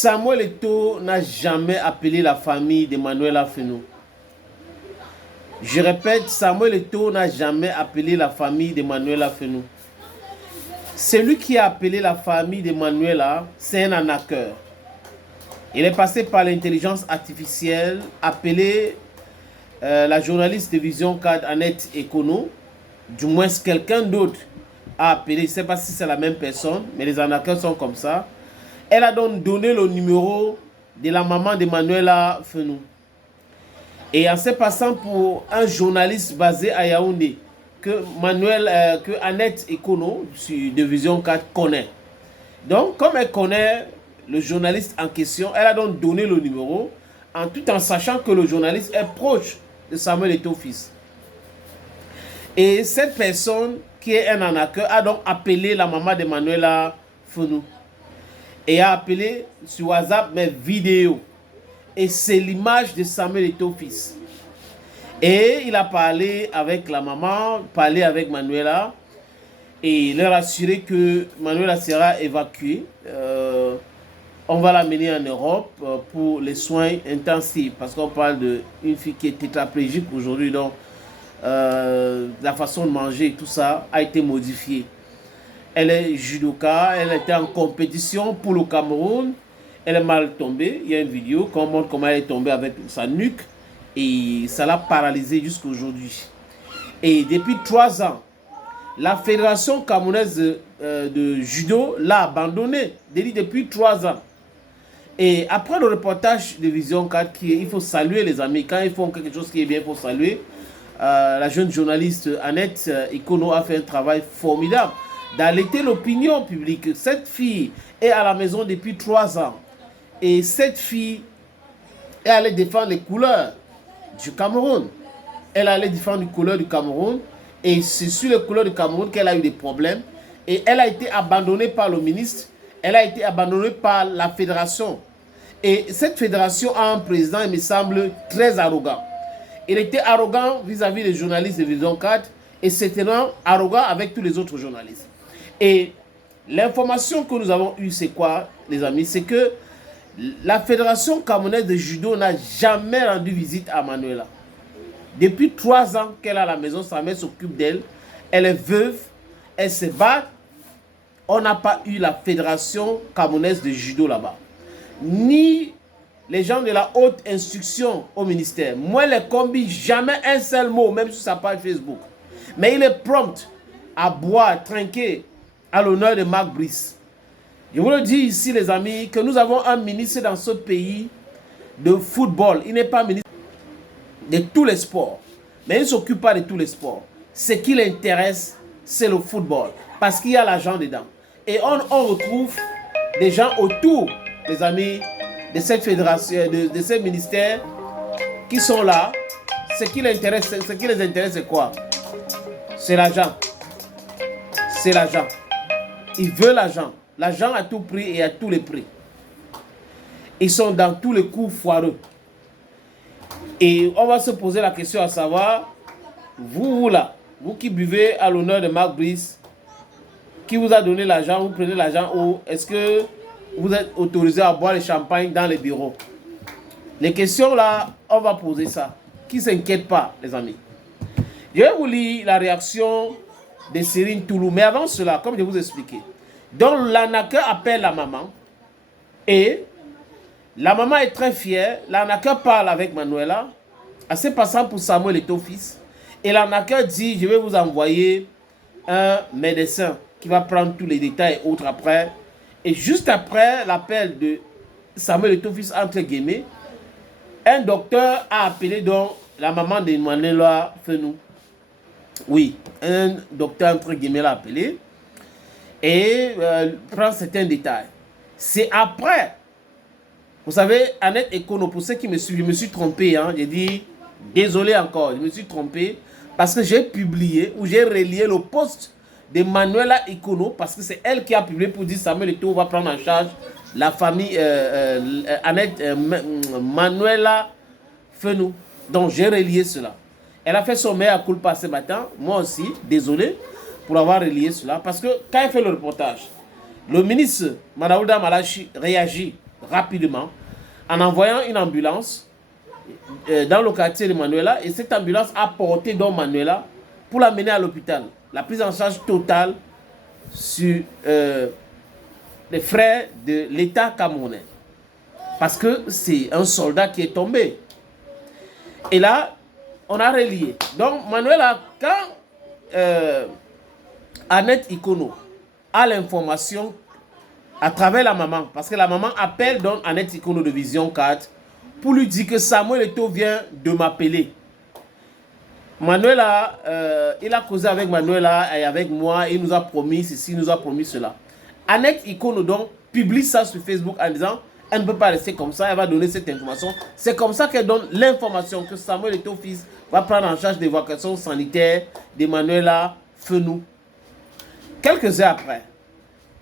Samuel Eto'o n'a jamais appelé la famille de Manuela Fenou. Je répète, Samuel Eto'o n'a jamais appelé la famille de Manuela Fenou. Celui qui a appelé la famille de Manuela, c'est un arnaqueur. Il est passé par l'intelligence artificielle, appelé la journaliste de Vision 4, Annette Ekono. Du moins, quelqu'un d'autre a appelé, je ne sais pas si c'est la même personne, mais les arnaqueurs sont comme ça. Elle a donc donné le numéro de la maman de Manuela Fenou. Et en se passant pour un journaliste basé à Yaoundé, que Annette Ekono, de Vision 4, connaît. Donc, comme elle connaît le journaliste en question, elle a donc donné le numéro, tout en sachant que le journaliste est proche de Samuel Eto'o fils. Et cette personne, qui est un arnaqueur, a donc appelé la maman de Manuela Fenou. Et a appelé sur WhatsApp mes vidéos. Et c'est l'image de Samuel Eto'o fils. Et il a parlé avec la maman, parlé avec Manuela. Et il leur a assuré que Manuela sera évacuée. On va l'amener en Europe pour les soins intensifs. Parce qu'on parle d'une fille qui est tétraplégique aujourd'hui. Donc, la façon de manger et tout ça a été modifiée. Elle est judoka, elle était en compétition pour le Cameroun. Elle est mal tombée. Il y a une vidéo qu'on montre comment elle est tombée avec sa nuque. Et ça l'a paralysée jusqu'à aujourd'hui. Et depuis 3 ans, la fédération camerounaise de judo l'a abandonnée depuis 3 ans. Et après le reportage de Vision 4, il faut saluer les amis. Quand ils font quelque chose qui est bien, il faut saluer. La jeune journaliste Annette Ekono a fait un travail formidable d'alerter l'opinion publique. Cette fille est à la maison depuis 3 ans. Et cette fille est allée défendre les couleurs du Cameroun. Elle allait défendre les couleurs du Cameroun. Et c'est sur les couleurs du Cameroun qu'elle a eu des problèmes. Et elle a été abandonnée par le ministre. Elle a été abandonnée par la fédération. Et cette fédération a un président, il me semble, très arrogant. Il était arrogant vis-à-vis des journalistes de Vision 4 et certainement arrogant avec tous les autres journalistes. Et l'information que nous avons eue, c'est quoi, les amis? C'est que la fédération camerounaise de judo n'a jamais rendu visite à Manuela. Depuis 3 ans qu'elle est à la maison, sa mère s'occupe d'elle. Elle est veuve, elle se bat. On n'a pas eu la fédération camerounaise de judo là-bas. Ni les gens de la haute instruction au ministère. Moi, les combi, jamais un seul mot, même sur sa page Facebook. Mais il est prompt à boire, trinquer à l'honneur de Marc Brice. Je vous le dis ici, les amis, que nous avons un ministre dans ce pays de football. Il n'est pas ministre de tous les sports. Mais il ne s'occupe pas de tous les sports. Ce qui l'intéresse, c'est le football. Parce qu'il y a l'argent dedans. Et on retrouve des gens autour, les amis, de cette fédération, de ces ministères qui sont là. Ce qui les intéresse, c'est quoi? C'est l'argent. C'est l'argent. Ils veulent l'argent. L'argent à tout prix et à tous les prix. Ils sont dans tous les coups foireux. Et on va se poser la question à savoir, vous là, vous qui buvez à l'honneur de Marc Brice, qui vous a donné l'argent, vous prenez l'argent où? Est-ce que vous êtes autorisé à boire le champagne dans les bureaux? Les questions là, on va poser ça. Qui ne s'inquiète pas, les amis. Je vais vous lire la réaction de Cyrine Toulou. Mais avant cela, comme je vous expliquais, donc l'arnaqueur appelle la maman. Et la maman est très fière. L'arnaqueur parle avec Manuela, assez passant pour Samuel Eto'o fils. Et l'arnaqueur dit, je vais vous envoyer un médecin qui va prendre tous les détails et autres après. Et juste après l'appel de Samuel Eto'o fils, entre guillemets, un docteur a appelé donc la maman de Manuela Fenou. Oui, un docteur entre guillemets l'a appelé et prend certains détails. C'est après, vous savez, Annette Ekono, pour ceux qui me suivent, je me suis trompé, hein, j'ai dit, désolé encore, je me suis trompé parce que j'ai publié ou j'ai relié le post de Manuela Ekono parce que c'est elle qui a publié pour dire Samuel Eto'o va prendre en charge la famille Manuela Fenou. Donc j'ai relié cela. Elle a fait son mea culpa ce matin, moi aussi, désolé pour avoir relié cela parce que quand elle fait le reportage, le ministre Madaouda Malachi réagit rapidement en envoyant une ambulance dans le quartier de Manuela, et cette ambulance a porté donc Manuela pour l'amener à l'hôpital. La prise en charge totale sur les frais de l'État camerounais. Parce que c'est un soldat qui est tombé. Et là, on a relié. Donc, Manuela, quand Annette Ikono a l'information à travers la maman, parce que la maman appelle donc Annette Ikono de Vision 4 pour lui dire que Samuel Eto'o vient de m'appeler. Manuela, il a causé avec Manuela et avec moi, il nous a promis ceci, il nous a promis cela. Annette Ikono donc publie ça sur Facebook en disant elle ne peut pas rester comme ça, elle va donner cette information. C'est comme ça qu'elle donne l'information que Samuel Eto'o fils va prendre en charge l'évacuation sanitaire de Manuela Fenou. Quelques heures après,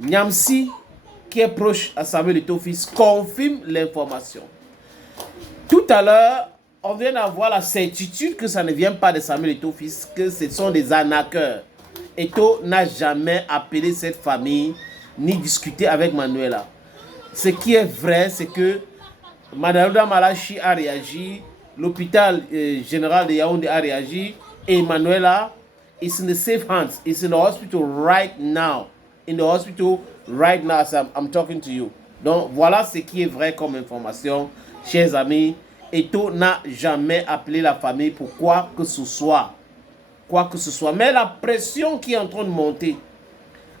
Nyamsi, qui est proche à Samuel Eto'o fils, confirme l'information. Tout à l'heure, on vient d'avoir la certitude que ça ne vient pas de Samuel Eto'o fils, que ce sont des arnaqueurs. Eto'o n'a jamais appelé cette famille ni discuté avec Manuela. Ce qui est vrai, c'est que Madame Malachi a réagi, l'hôpital général de Yaoundé a réagi, et Manuela is in the safe hands. It's in the hospital right now. In the hospital right now as I'm talking to you. Donc voilà ce qui est vrai comme information, chers amis. Eto'o n'a jamais appelé la famille pour quoi que ce soit. Quoi que ce soit. Mais la pression qui est en train de monter,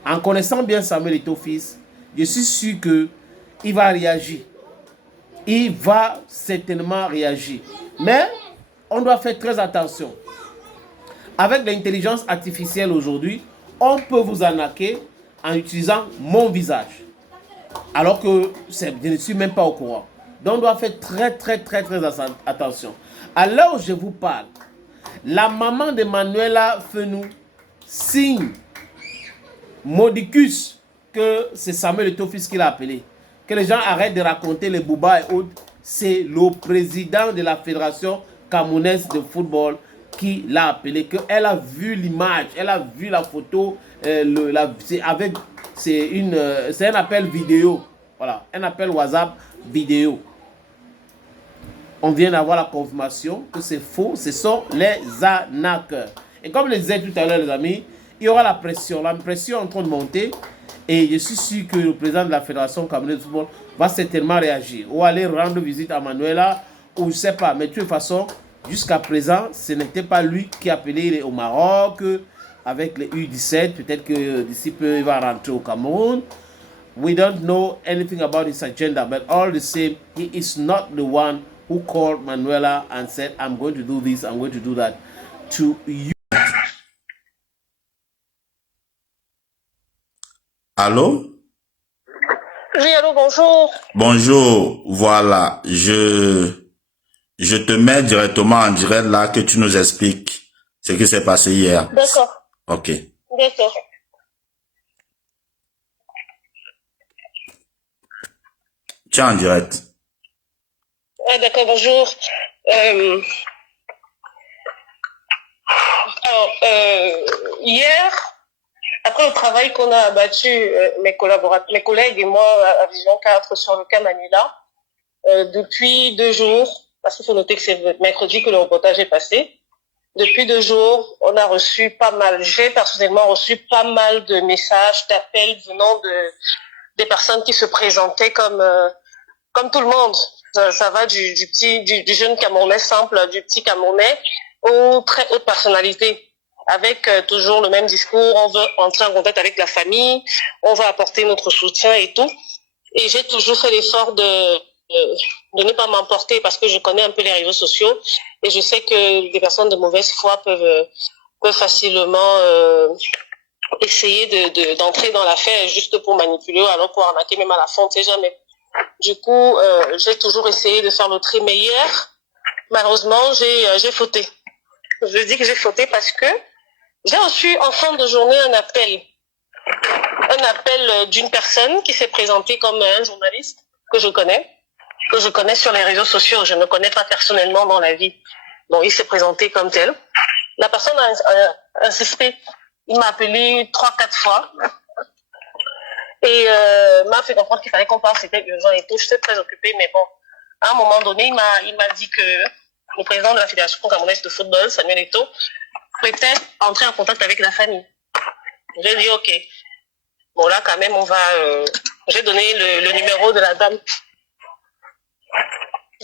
en connaissant bien Samuel Eto'o fils, je suis sûr qu'il va réagir. Il va certainement réagir. Mais on doit faire très attention. Avec l'intelligence artificielle aujourd'hui, on peut vous arnaquer en utilisant mon visage. Alors que je ne suis même pas au courant. Donc on doit faire très attention. À l'heure où je vous parle, la maman de Manuela Fenou signe modicus que c'est Samuel Eto'o fils qui l'a appelé. Que les gens arrêtent de raconter les boubas et autres. C'est le président de la Fédération camerounaise de football qui l'a appelé. Qu'elle a vu l'image, elle a vu la photo. C'est un appel vidéo. Voilà, un appel WhatsApp vidéo. On vient d'avoir la confirmation que c'est faux. Ce sont les arnaqueurs. Et comme je le disais tout à l'heure, les amis, il y aura la pression. La pression est en train de monter. Et je suis sûr que le président de la Fédération camerounaise de football va certainement réagir. Ou aller rendre visite à Manuela, ou je ne sais pas. Mais de toute façon, jusqu'à présent, ce n'était pas lui qui appelait au Maroc avec les U17. Peut-être que d'ici peu, il va rentrer au Cameroun. We don't know anything about his agenda, but all the same, he is not the one who called Manuela and said, I'm going to do this, I'm going to do that to you. Allô? Oui, allô, bonjour. Bonjour, voilà, je te mets directement en direct là, que tu nous expliques ce qui s'est passé hier. D'accord. Ok. D'accord. Tu es en direct. Ah, d'accord, bonjour. Hier, après le travail qu'on a abattu, mes collègues et moi à Vision 4 sur le cas Manila, depuis 2 jours, parce qu'il faut noter que c'est mercredi que le reportage est passé, depuis 2 jours, on a reçu pas mal, j'ai personnellement reçu pas mal de messages, d'appels venant des personnes qui se présentaient comme tout le monde. Ça va du jeune Camerounais simple, du petit Camerounais, aux très hautes personnalités, avec toujours le même discours. On veut entrer en contact avec la famille, on va apporter notre soutien et tout. Et j'ai toujours fait l'effort de ne pas m'emporter parce que je connais un peu les réseaux sociaux et je sais que des personnes de mauvaise foi peuvent facilement essayer d'entrer dans l'affaire juste pour manipuler, alors pour arnaquer même à la fin, on ne sait jamais. Du coup, j'ai toujours essayé de faire le tri, mais hier, malheureusement, j'ai fauté. Je dis que j'ai fauté parce que j'ai reçu en fin de journée un appel d'une personne qui s'est présentée comme un journaliste que je connais sur les réseaux sociaux. Je ne connais pas personnellement dans la vie. Bon, il s'est présenté comme tel. La personne a insisté. Il m'a appelé 3-4 fois. Et m'a fait comprendre qu'il fallait qu'on parte, c'était urgent et tout. J'étais très occupée, mais bon, à un moment donné, il m'a dit que le président de la Fédération camerounaise de football, Samuel Eto'o, souhaitait entrer en contact avec la famille. J'ai dit ok. Bon là quand même on va. J'ai donné le numéro de la dame.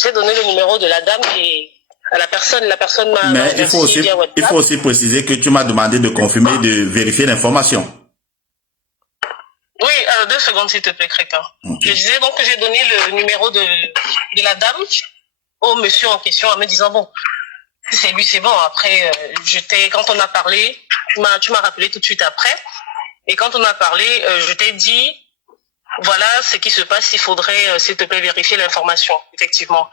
J'ai donné le numéro de la dame et à la personne m'a. Mais il faut aussi préciser que tu m'as demandé de confirmer, de vérifier l'information. Oui, 2 secondes s'il te plaît, Crétin. Okay. Je disais donc que j'ai donné le numéro de la dame au monsieur en question en me disant bon, si c'est lui c'est bon. Après quand on a parlé, tu m'as rappelé tout de suite après. Et quand on a parlé, je t'ai dit, voilà ce qui se passe, il faudrait, s'il te plaît, vérifier l'information, effectivement.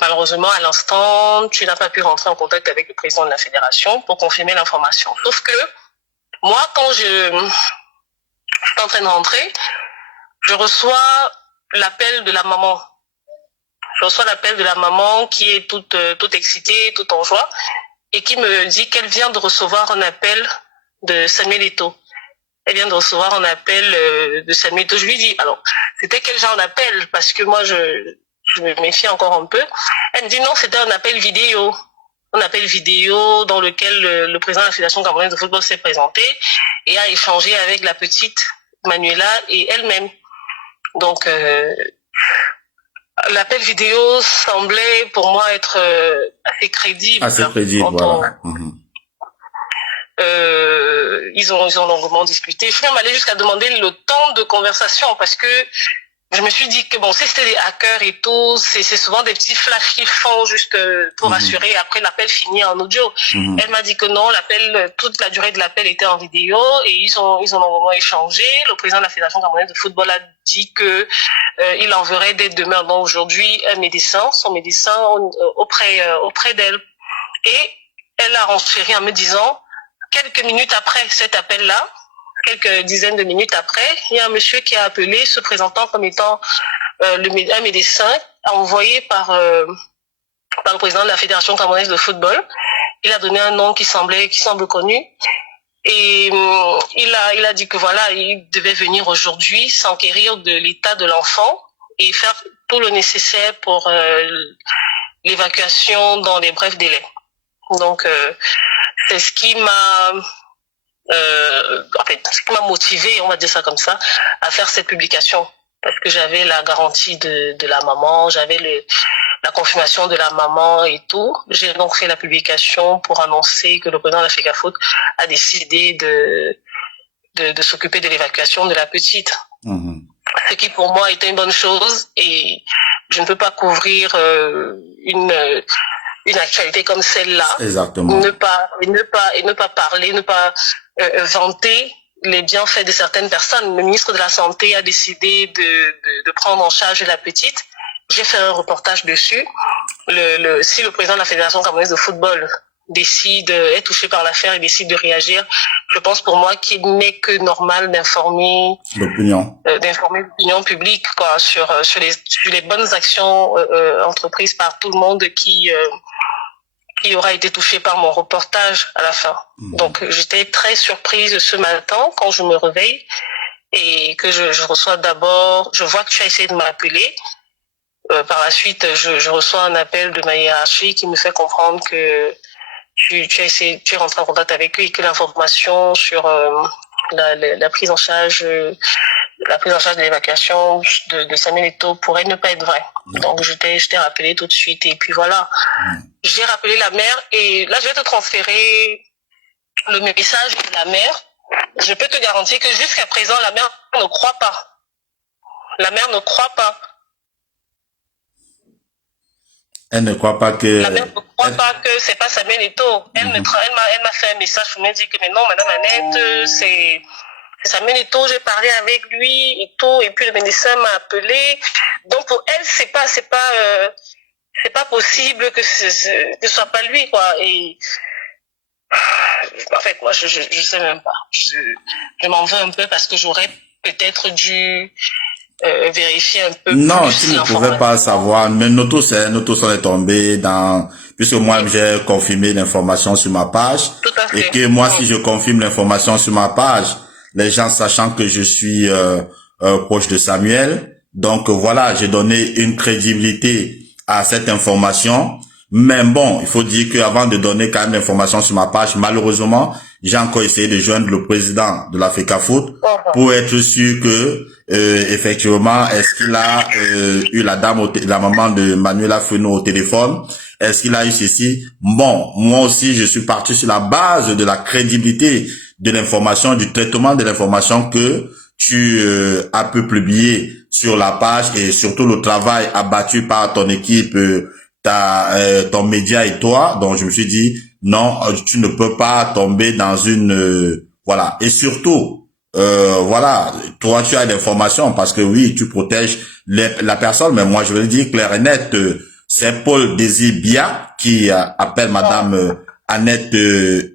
Malheureusement, à l'instant, tu n'as pas pu rentrer en contact avec le président de la fédération pour confirmer l'information. Sauf que, moi, quand je suis en train de rentrer, je reçois l'appel de la maman. Je reçois l'appel de la maman qui est toute excitée, toute en joie, et qui me dit qu'elle vient de recevoir un appel de Samuel Eto'o. Elle vient de recevoir un appel de Samuel Eto'o. Je lui dis, alors, c'était quel genre d'appel? Parce que moi, je me méfie encore un peu. Elle me dit, non, c'était un appel vidéo. Un appel vidéo dans lequel le président de la Fédération camerounaise de football s'est présenté et a échangé avec la petite Manuela et elle-même. Donc, l'appel vidéo semblait pour moi être assez crédible. Assez crédible, voilà. Ils ont longuement discuté. Je suis même allée jusqu'à demander le temps de conversation parce que je me suis dit que bon, si c'était des hackers et tout, c'est souvent des petits flashs qu'ils font juste pour assurer. Après, l'appel finit en audio. Elle m'a dit que non, toute la durée de l'appel était en vidéo et ils ont longuement échangé. Le président de la Fédération camerounaise de football a dit que il enverrait dès demain, donc aujourd'hui, son médecin auprès d'elle. Et elle a renchéri en me disant, quelques minutes après cet appel-là, quelques dizaines de minutes après, il y a un monsieur qui a appelé, se présentant comme étant un médecin envoyé par le président de la Fédération camerounaise de football. Il a donné un nom qui semble connu. Et il a dit que voilà, il devait venir aujourd'hui s'enquérir de l'état de l'enfant et faire tout le nécessaire pour l'évacuation dans les brefs délais. Donc, c'est ce qui m'a motivé, on va dire ça comme ça, à faire cette publication. Parce que j'avais la garantie de la maman, j'avais la confirmation de la maman et tout. J'ai donc fait la publication pour annoncer que le président de la FECAFOOT a décidé de s'occuper de l'évacuation de la petite. Ce qui pour moi était une bonne chose et je ne peux pas couvrir une actualité comme celle-là. Exactement. Ne pas parler, ne pas vanter les bienfaits de certaines personnes. Le ministre de la Santé a décidé de prendre en charge la petite. J'ai fait un reportage dessus. Si le président de la Fédération camerounaise de football est touché par l'affaire et décide de réagir, je pense pour moi qu'il n'est que normal d'informer l'opinion publique sur les bonnes actions entreprises par tout le monde qui aura été touché par mon reportage à la fin. Donc j'étais très surprise ce matin quand je me réveille et que je reçois d'abord, je vois que tu as essayé de m'appeler. Par la suite, je reçois un appel de ma hiérarchie qui me fait comprendre que tu es rentré en contact avec eux et que l'information sur la prise en charge de l'évacuation de Samuel Eto'o pourrait ne pas être vraie. Donc je t'ai rappelé tout de suite et puis voilà. J'ai rappelé la mère et là je vais te transférer le message de la mère. Je peux te garantir que jusqu'à présent la mère ne croit pas. La mère ne croit pas. Elle ne croit pas que... La mère ne croit pas que c'est pas Samuel Eto'o. Elle m'a fait un message pour me dire que mais non, Madame Annette, c'est Samuel Eto'o, j'ai parlé avec lui et tout, et puis le médecin m'a appelé. Donc pour elle, c'est pas possible que ce soit pas lui, quoi. Et en fait, moi, je sais même pas. Je m'en veux un peu parce que j'aurais peut-être dû vérifier un peu. Non, plus tu ne pouvais pas savoir. Mais notre son est tombé puisque moi j'ai confirmé l'information sur ma page. Tout à fait. Et que moi, si je confirme l'information sur ma page, les gens sachant que je suis proche de Samuel. Donc voilà, j'ai donné une crédibilité à cette information. Mais bon, il faut dire qu'avant de donner quand même l'information sur ma page, malheureusement, j'ai encore essayé de joindre le président de la FECAFOOT pour être sûr que effectivement, est-ce qu'il a eu la dame, la maman de Manuela Feno au téléphone? Est-ce qu'il a eu ceci? Bon, moi aussi, je suis parti sur la base de la crédibilité de l'information, du traitement de l'information que tu as pu publier sur la page et surtout le travail abattu par ton équipe, ton média et toi. Donc, je me suis dit, non, tu ne peux pas tomber dans une... voilà. Et surtout, voilà, toi, tu as l'information parce que oui, tu protèges la personne, mais moi, je veux le dire clair et net, c'est Paul Désir-Bia qui appelle Madame Annette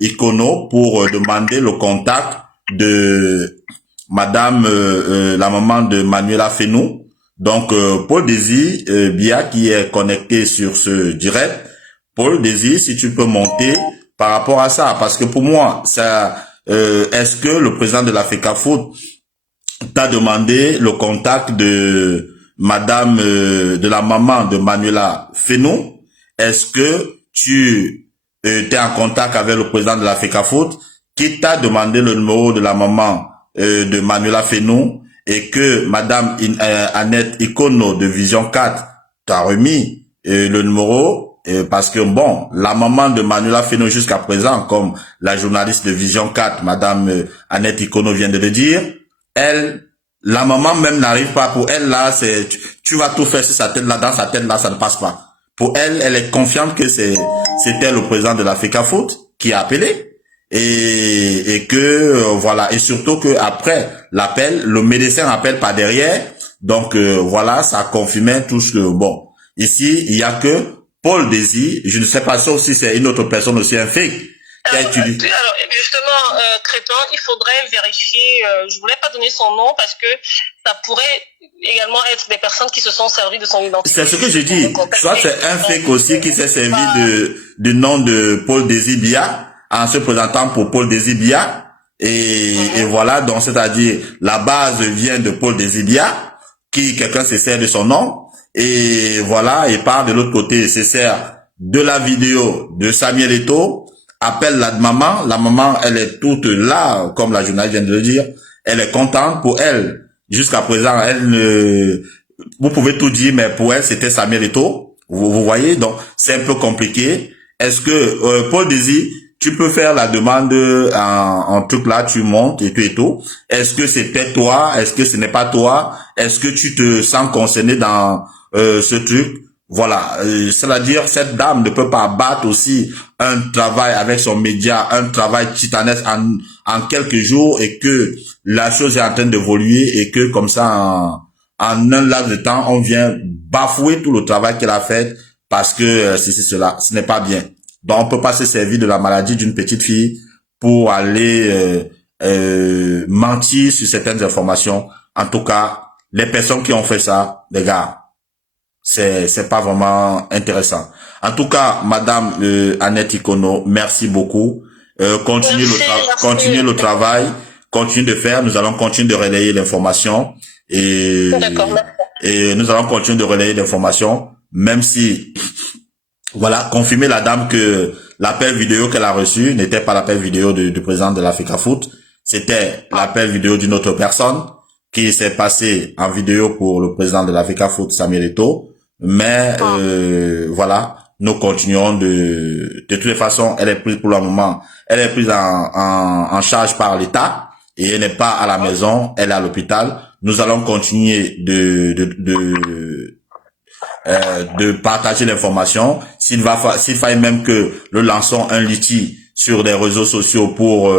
Icono pour demander le contact de Madame la maman de Manuela Feno. Donc Paul Désir Bia qui est connecté sur ce direct. Paul Désir, si tu peux monter par rapport à ça, parce que pour moi, ça, est-ce que le président de la FECAFOOT t'a demandé le contact de Madame, de la maman de Manuela Feno? Est-ce que tu es en contact avec le président de la FECAFOOT qui t'a demandé le numéro de la maman de Manuela Feno et que Madame Annette Icono de Vision 4 t'a remis le numéro? Parce que bon, la maman de Manuela Feno jusqu'à présent, comme la journaliste de Vision 4, Madame Annette Icono vient de le dire, elle, la maman même n'arrive pas. Pour elle, là, c'est, tu vas tout faire sur sa tête, là, dans sa tête, là, ça ne passe pas. Pour elle, elle est confiante que c'était le président de la FECAFOOT qui a appelé. Et que, voilà. Et surtout que après l'appel, le médecin appelle par derrière. Donc, voilà, ça confirmait tout ce que, bon. Ici, il y a que Paul Désir, je ne sais pas ça aussi, c'est une autre personne aussi, un fake. Alors, justement, Crétin, il faudrait vérifier, je voulais pas donner son nom parce que ça pourrait également être des personnes qui se sont servies de son identité. C'est ce que je dis. Soit c'est un fake aussi qui s'est servi du nom de Paul Désir Bia en se présentant pour Paul Désir Bia. Et voilà, donc c'est-à-dire la base vient de Paul Désir Bia, qui quelqu'un se sert de son nom. Et voilà, et part de l'autre côté, se sert de la vidéo de Samuel Eto'o, appelle la maman, elle est toute là, comme la journaliste vient de le dire, elle est contente pour elle. Jusqu'à présent, elle vous pouvez tout dire, mais pour elle, c'était Samuel Eto'o. Vous voyez, donc c'est un peu compliqué. Est-ce que, Paul Désir, tu peux faire la demande en truc là, tu montes et tout et tout. Est-ce que c'était toi? Est-ce que ce n'est pas toi? Est-ce que tu te sens concerné dans ce truc? Voilà, c'est-à-dire cette dame ne peut pas abattre aussi un travail avec son média, un travail titanesque en quelques jours et que la chose est en train d'évoluer et que comme ça en un laps de temps on vient bafouer tout le travail qu'elle a fait parce que c'est cela, ce n'est pas bien. Donc on peut pas se servir de la maladie d'une petite fille pour aller mentir sur certaines informations. En tout cas, les personnes qui ont fait ça, les gars, c'est pas vraiment intéressant. En tout cas, Madame Annette Icono, merci beaucoup. Continuez le travail, continuez de faire. Nous allons continuer de relayer l'information et nous allons continuer de relayer l'information, même si voilà, confirmer la dame que l'appel vidéo qu'elle a reçu n'était pas l'appel vidéo du président de la FECAFOOT, c'était l'appel vidéo d'une autre personne qui s'est passé en vidéo pour le président de la FECAFOOT, Samuel Eto'o. Mais voilà, nous continuons de toutes les façons, elle est prise pour le moment, elle est prise en charge par l'État et elle n'est pas à la maison, elle est à l'hôpital. Nous allons continuer de partager l'information. S'il faille même que nous lançons un litige sur les réseaux sociaux pour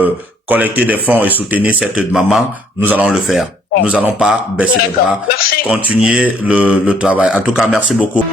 collecter des fonds et soutenir cette maman, nous allons le faire. Nous allons pas baisser les bras, continuer le travail. En tout cas, merci beaucoup.